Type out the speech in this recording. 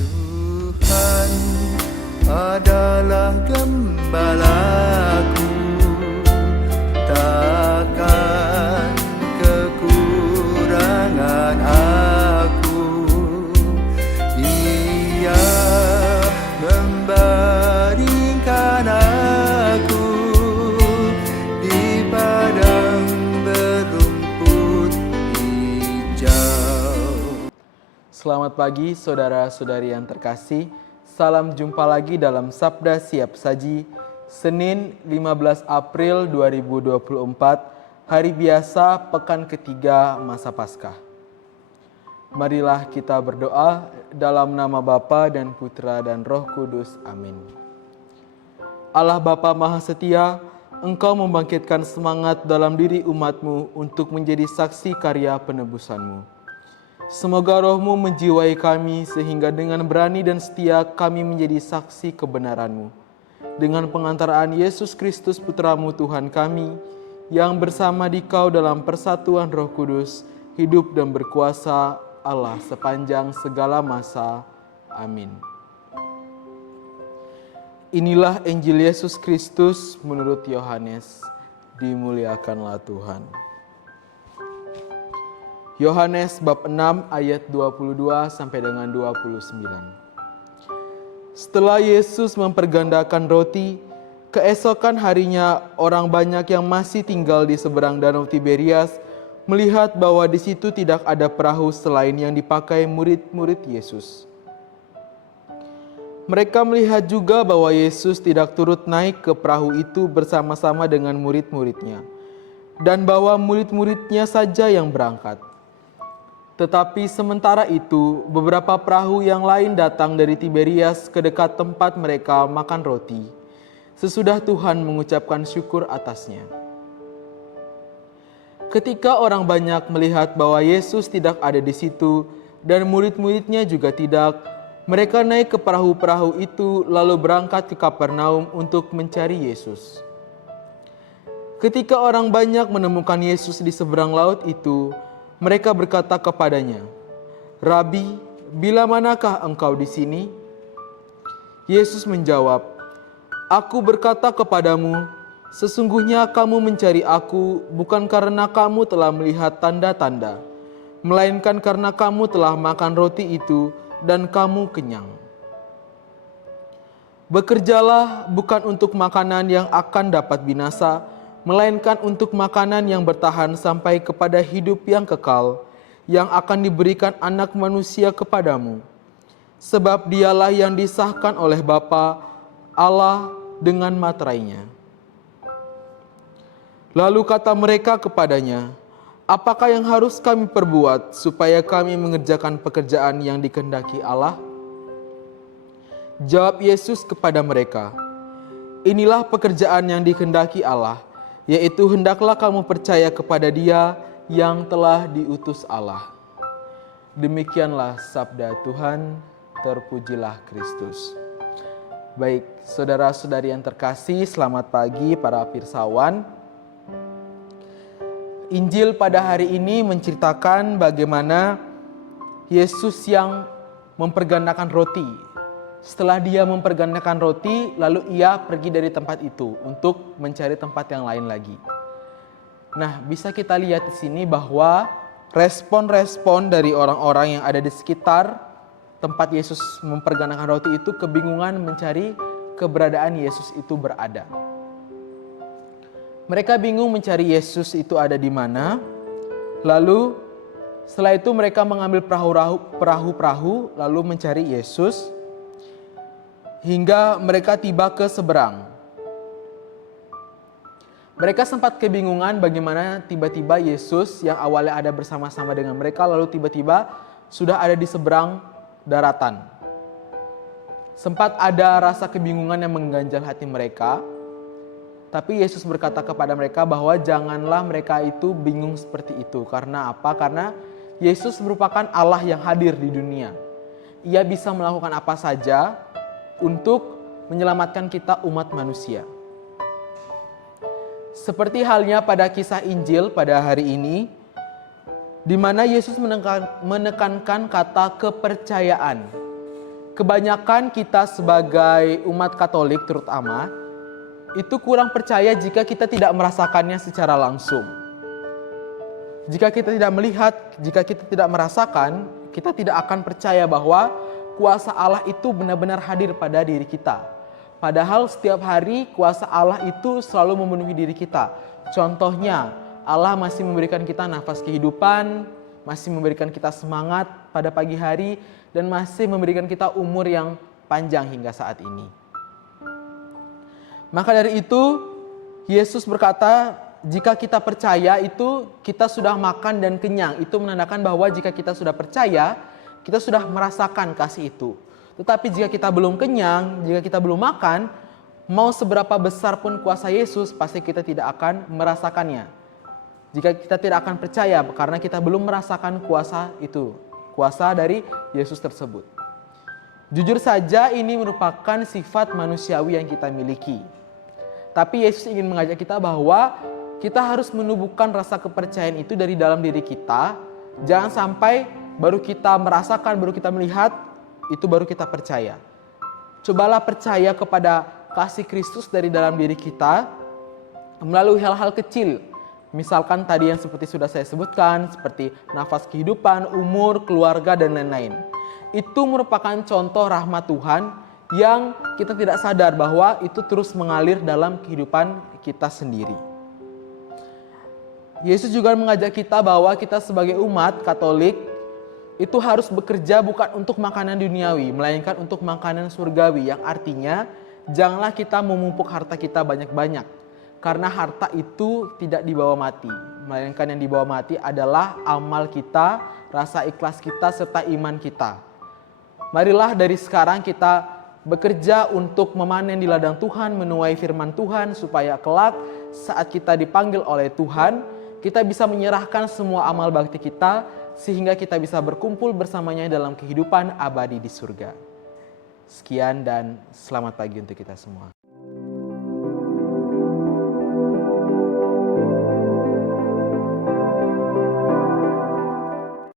Tuhan adalah gembalaku, takkan kekurangan aku. Dia membaringkan aku di padang berumput hijau. Selamat pagi saudara-saudari yang terkasih. Salam jumpa lagi dalam Sabda Siap Saji, Senin 15 April 2024, hari biasa pekan ketiga masa Paskah. Marilah kita berdoa dalam nama Bapa dan Putra dan Roh Kudus. Amin. Allah Bapa Maha Setia, Engkau membangkitkan semangat dalam diri umat-Mu untuk menjadi saksi karya penebusan-Mu. Semoga roh-Mu menjiwai kami sehingga dengan berani dan setia kami menjadi saksi kebenaran-Mu. Dengan pengantaraan Yesus Kristus Putra-Mu Tuhan kami, yang bersama Dikau dalam persatuan Roh Kudus, hidup dan berkuasa Allah sepanjang segala masa. Amin. Inilah Injil Yesus Kristus menurut Yohanes. Dimuliakanlah Tuhan. Yohanes bab 6 ayat 22 sampai dengan 29. Setelah Yesus mempergandakan roti, keesokan harinya orang banyak yang masih tinggal di seberang Danau Tiberias melihat bahwa di situ tidak ada perahu selain yang dipakai murid-murid Yesus. Mereka melihat juga bahwa Yesus tidak turut naik ke perahu itu bersama-sama dengan murid-muridnya, dan bahwa murid-muridnya saja yang berangkat. Tetapi sementara itu, beberapa perahu yang lain datang dari Tiberias ke dekat tempat mereka makan roti, sesudah Tuhan mengucapkan syukur atasnya. Ketika orang banyak melihat bahwa Yesus tidak ada di situ dan murid-muridnya juga tidak, mereka naik ke perahu-perahu itu lalu berangkat ke Kapernaum untuk mencari Yesus. Ketika orang banyak menemukan Yesus di seberang laut itu, mereka berkata kepadanya, "Rabi, bila manakah engkau di sini?" Yesus menjawab, "Aku berkata kepadamu, sesungguhnya kamu mencari aku bukan karena kamu telah melihat tanda-tanda, melainkan karena kamu telah makan roti itu dan kamu kenyang. Bekerjalah bukan untuk makanan yang akan dapat binasa, melainkan untuk makanan yang bertahan sampai kepada hidup yang kekal, yang akan diberikan Anak Manusia kepadamu. Sebab dialah yang disahkan oleh Bapa Allah dengan materainya." Lalu kata mereka kepadanya, "Apakah yang harus kami perbuat supaya kami mengerjakan pekerjaan yang dikehendaki Allah?" Jawab Yesus kepada mereka, "Inilah pekerjaan yang dikehendaki Allah, yaitu hendaklah kamu percaya kepada Dia yang telah diutus Allah." Demikianlah sabda Tuhan, terpujilah Kristus. Baik, saudara-saudari yang terkasih, selamat pagi para pirsawan. Injil pada hari ini menceritakan bagaimana Yesus yang mempergandakan roti. Setelah dia mempergandakan roti, lalu ia pergi dari tempat itu untuk mencari tempat yang lain lagi. Nah, bisa kita lihat di sini bahwa respon-respon dari orang-orang yang ada di sekitar tempat Yesus mempergandakan roti itu kebingungan mencari keberadaan Yesus itu berada. Mereka bingung mencari Yesus itu ada di mana. Lalu setelah itu mereka mengambil perahu-perahu lalu mencari Yesus hingga mereka tiba ke seberang. Mereka sempat kebingungan bagaimana tiba-tiba Yesus yang awalnya ada bersama-sama dengan mereka lalu tiba-tiba sudah ada di seberang daratan. Sempat ada rasa kebingungan yang mengganjal hati mereka. Tapi Yesus berkata kepada mereka bahwa janganlah mereka itu bingung seperti itu. Karena apa? Karena Yesus merupakan Allah yang hadir di dunia. Ia bisa melakukan apa saja untuk menyelamatkan kita umat manusia. Seperti halnya pada kisah Injil pada hari ini, di mana Yesus menekankan kata kepercayaan. kebanyakan kita sebagai umat Katolik terutama, itu kurang percaya jika kita tidak merasakannya secara langsung. Jika kita tidak melihat, jika kita tidak merasakan, kita tidak akan percaya bahwa kuasa Allah itu benar-benar hadir pada diri kita. Padahal setiap hari kuasa Allah itu selalu memenuhi diri kita. Contohnya, Allah masih memberikan kita nafas kehidupan, masih memberikan kita semangat pada pagi hari, dan masih memberikan kita umur yang panjang hingga saat ini. Maka dari itu, Yesus berkata, jika kita percaya itu kita sudah makan dan kenyang. Itu menandakan bahwa jika kita sudah percaya, kita sudah merasakan kasih itu. Tetapi jika kita belum kenyang, jika kita belum makan, mau seberapa besar pun kuasa Yesus, pasti kita tidak akan merasakannya. Jika kita tidak akan percaya karena kita belum merasakan kuasa itu, kuasa dari Yesus tersebut. Jujur saja ini merupakan sifat manusiawi yang kita miliki. Tapi Yesus ingin mengajak kita bahwa kita harus menumbuhkan rasa kepercayaan itu dari dalam diri kita. Jangan sampai baru kita merasakan, baru kita melihat, itu baru kita percaya. Cobalah percaya kepada kasih Kristus dari dalam diri kita melalui hal-hal kecil. Misalkan tadi yang seperti sudah saya sebutkan, seperti nafas kehidupan, umur, keluarga, dan lain-lain. Itu merupakan contoh rahmat Tuhan yang kita tidak sadar bahwa itu terus mengalir dalam kehidupan kita sendiri. Yesus juga mengajak kita bahwa kita sebagai umat Katolik itu harus bekerja bukan untuk makanan duniawi, melainkan untuk makanan surgawi, yang artinya janganlah kita memumpuk harta kita banyak-banyak. Karena harta itu tidak dibawa mati, melainkan yang dibawa mati adalah amal kita, rasa ikhlas kita, serta iman kita. Marilah dari sekarang kita bekerja untuk memanen di ladang Tuhan, menuai firman Tuhan, supaya kelak saat kita dipanggil oleh Tuhan, kita bisa menyerahkan semua amal bakti kita, sehingga kita bisa berkumpul bersamanya dalam kehidupan abadi di surga. Sekian dan selamat pagi untuk kita semua.